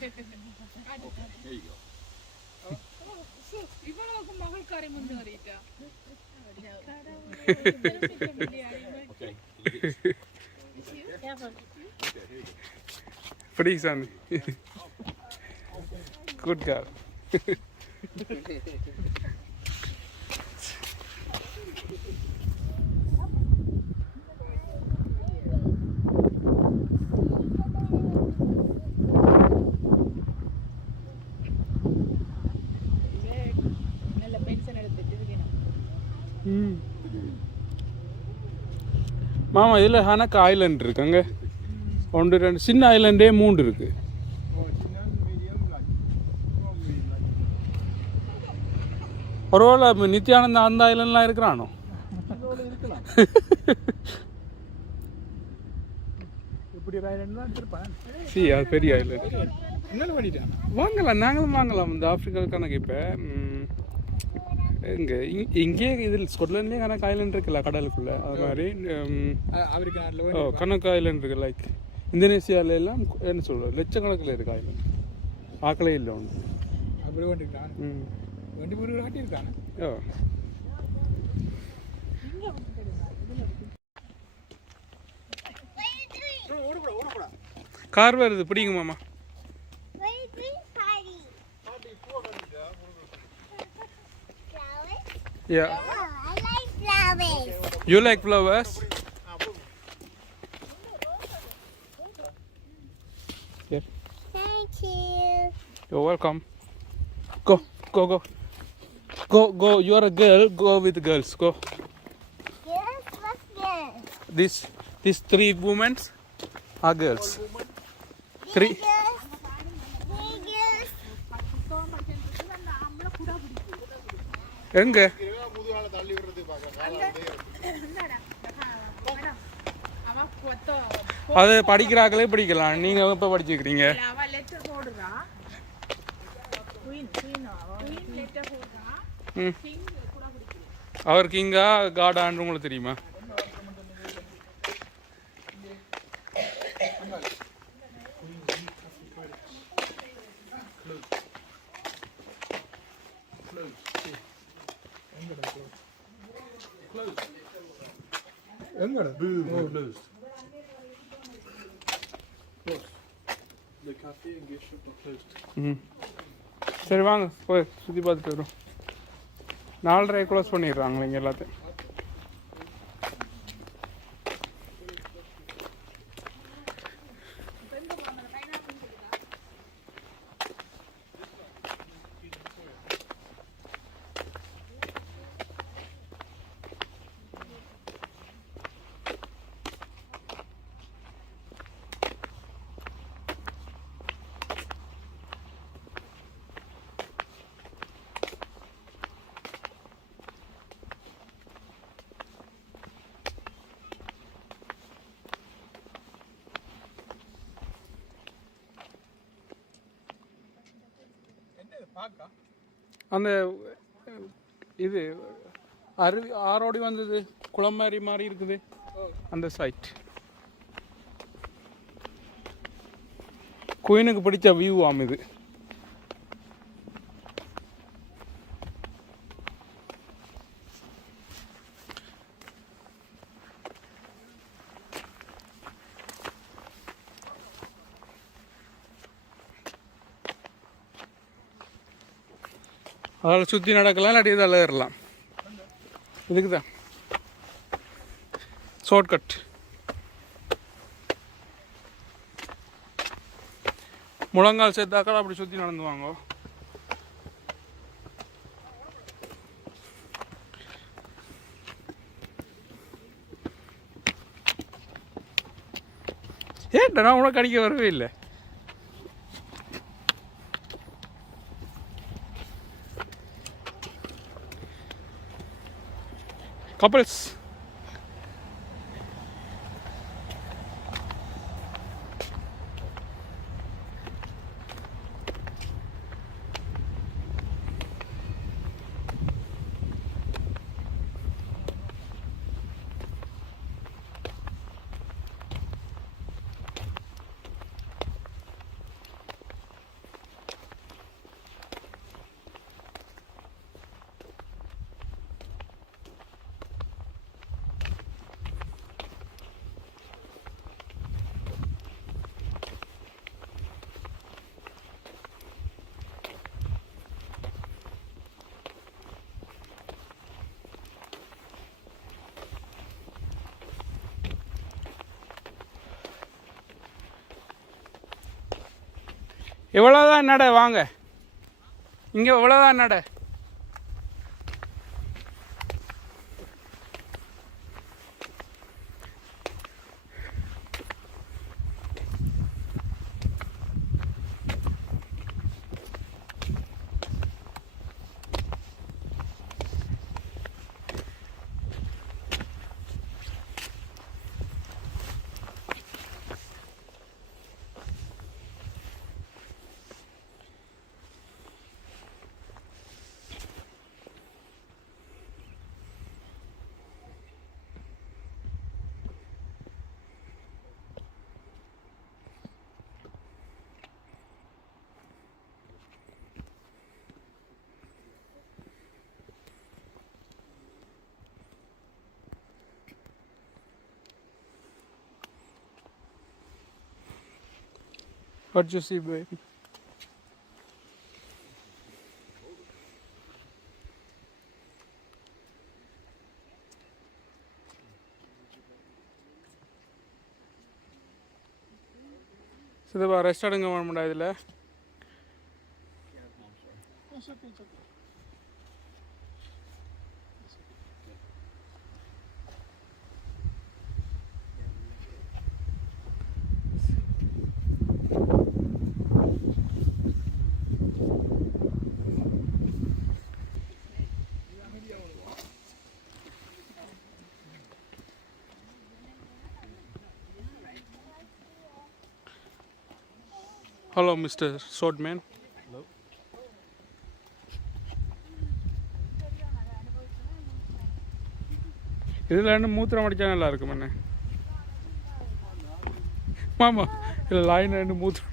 There you go. Okay. Pretty sunny. Good girl. மாமா இதில் ஹனக் ஐலண்ட் இருக்கு அங்கே 1 2 சின்ன ஐலண்டே 3 இருக்கு. ஒருவேளை நித்யானந்தா அந்த ஐலண்ட்லாம் இருக்கிறானோ? சி அது பெரிய ஐலண்ட் வாங்கலாம், நாங்களும் வாங்கலாம். இந்த ஆப்பிரிக்கா கணக்கு இப்போ இங்கே இதில் ஸ்கொட்லாண்ட்லேயே கணக்கு ஐலண்ட் இருக்குல்ல கடலுக்குள்ள, அது மாதிரி கணக்கு ஐலண்ட் இருக்கு. லைக் இந்தோனேசியாவில எல்லாம் என்ன சொல்கிறது லட்சக்கணக்கில் இருக்கு ஐலண்ட், ஆக்கலே இல்லை ஒன்று. ஓ கார் வருது, பிடிங்க மாமா. Yeah. Oh, I like flowers. You like flowers? Yeah. Thank you. You're welcome. Go, go, go. Go, go. You are a girl. Go with the girls. Go. Yes, what's this? These 3 women are girls. 3. எங்க அது படிக்கிறாங்களே படிக்கலாம். நீங்க எப்ப படிச்சுக்கிறீங்க? அவர் கிங்கா காடான்னு உங்களுக்கு தெரியுமா? சரி வாங்க போய் சுற்றி பார்த்துட்டு வரும். 4:30 க்ளோஸ் பண்ணிடுறாங்களே இங்கே எல்லாத்தையும். அந்த இது அருவி ஆரோடி வந்தது குளம் மாதிரி மாறி இருக்குது அந்த சைட். குயினுக்கு பிடிச்ச வியூ ஆம் இது. அதில் சுற்றி நடக்கலாம், இல்லாட்டி இதில் ஏறலாம். இதுக்கு தான் ஷார்ட்கட். முழங்கால் சேர்த்தாக்கா அப்படி சுற்றி நடந்து வாங்க. ஏன்டா நான் உனக்கு அடிக்க வரவே இல்லை. couples. இவ்வளோதான் நட வாங்க இங்கே இவ்வளோதான் நட What do you see, baby? சிதப்பா ரெஸ்ட் எடுங்க வேணும்டா இதில் Hello, Mr. Swordman. Hello. இதில் ரெண்டு மூத்திரம் அடித்தா நல்லா இருக்கும் என்ன மாமா இல்லை லைன் ரெண்டு மூத்திரம்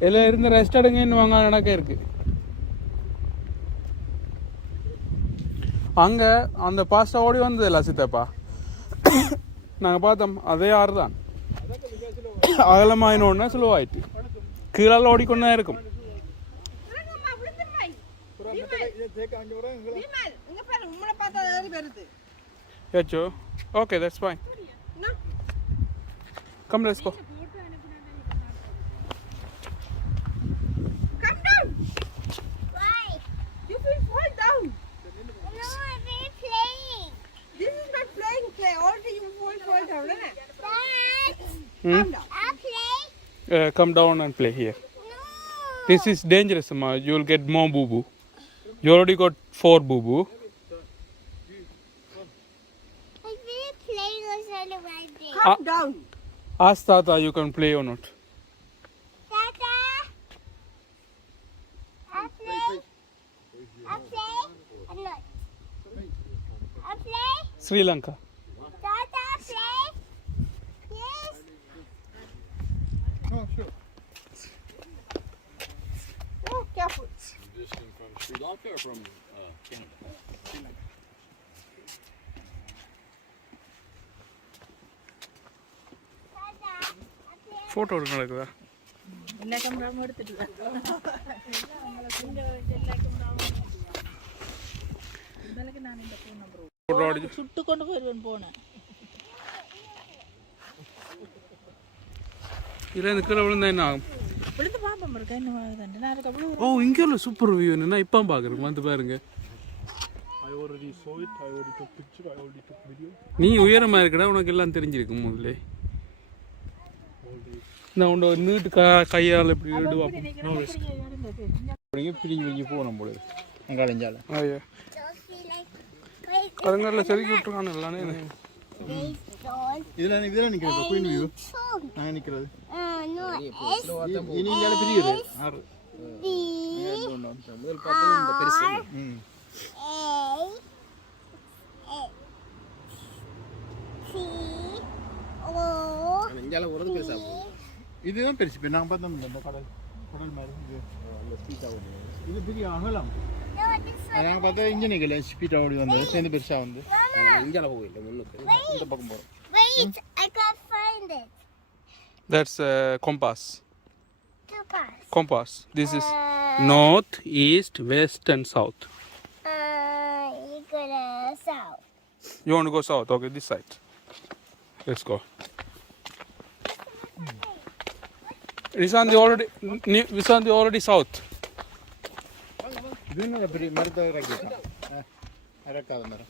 இதில் இருந்து ரெஸ்ட் எடுங்கன்னு வாங்க நடக்க இருக்கு அங்கே அந்த பாஸ்டா ஓடி வந்ததில்ல சித்தப்பா நாங்கள் பார்த்தோம் அதே ஆறு தான் அகலமாயினோடனே சுலுவாயிட்டு கீழால் ஓடிக்கொண்டே இருக்கும் ஏச்சோ okay that's fine come let's go Come down and play here. No. This is dangerous, ma. You will get more boo boo. You already got 4 boo boo. I will play this on the right day. Calm down. Ask Tata you can play or not. Tata. I play. I play. I'm not. I play. Sri Lanka. Tata play. Yes. Oh, sure. Oh, careful. Musician from Sri Lanka or from Canada? Tata. I play. Photo நடக்குதா எல்லா கேமராவும் எடுத்துட்டு நான் இந்த phone number Photo அடிச்சு சுட்டு கொண்டு போயிருவேன் போனேன் இதில் இந்த கீழே விழுந்தா என்ன ஆகும் விழுந்து பாப்பம் இருக்கா என்ன ஆகுதுன்னு நான் அதுக்கு அவ்வளோ ஓ இங்கே உள்ள சூப்பர் வியூ என்ன இப்போ பார்க்குறேன் வந்து பாருங்க I already saw it. I already took picture. I already took video. நீ உயரமாக இருக்கடா உனக்கு எல்லாம் தெரிஞ்சிருக்கும் முதல்ல நான் உன்னோட நீட்டு கையால் இப்படி விடு பார்ப்போம் பிரிஞ்சு போகணும் போல அங்காளஞ்சால ஐயா Don't feel like. Wait. கருங்கல்ல செதுக்கி விட்டுருக்கானு எல்லாமே This doll. இதுல நிக்கிறது குயின் வியூ Two. நான் நிக்கிறது No. S. இனி இங்கால பிரியுது ஆறு B. முதல் பார்த்தது இந்த பெருசு A. T. O. இங்கால ஒருது பெருசா போகுது இதுதான் பெருசு இப்போ நாங்கள் பார்த்தோம் இந்த கடல் கடல் மாதிரி இது அந்த ஸ்பீட் ஆகுது இது பெரிய அகலம் No, this one. நாங்கள் பார்த்தா இங்கே நிற்கல ஸ்பீட் ஆகுது வந்து சேர்ந்து பெருசாக வந்து இங்கால போகல முன்னுக்கு இந்த பக்கம் போகிறோம் Wait, I can't find it. That's compass Two cars. compass this is north east west and south You go to south. you want to go south okay this side Let's go. Visandi already south. ഇതിനൊരു പെரிய മരത്തെ ഇറക്കിയിട്ടാണ് ഇറക്കാതെ മരം.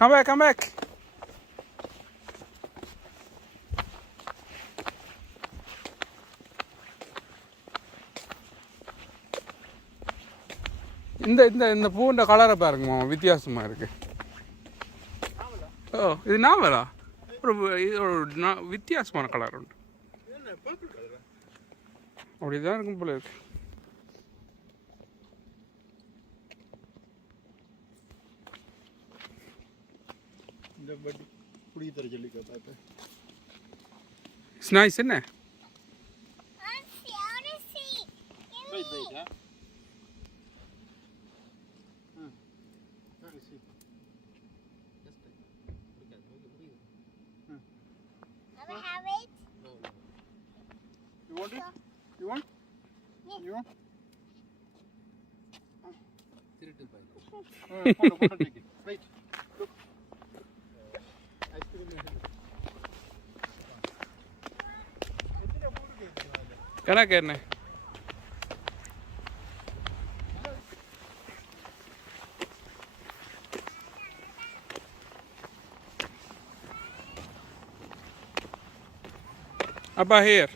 Come back, come back. இந்த பூண்ட கலரை பாருங்க மாமா, வித்தியாசமா இருக்கு. ஓ இது நாவலா? ஒரு வித்தியாசமான கலர் உண்டு. அப்படிதான் இருக்கும் போல இருக்கு. இந்த பட்டி குடி தர சொல்லி பார்த்தா It's nice, isn't it? Wait, huh? You want it? You want? You want? Photo, take it. Wait, look. Ice cream. क्या करना है? Abba here.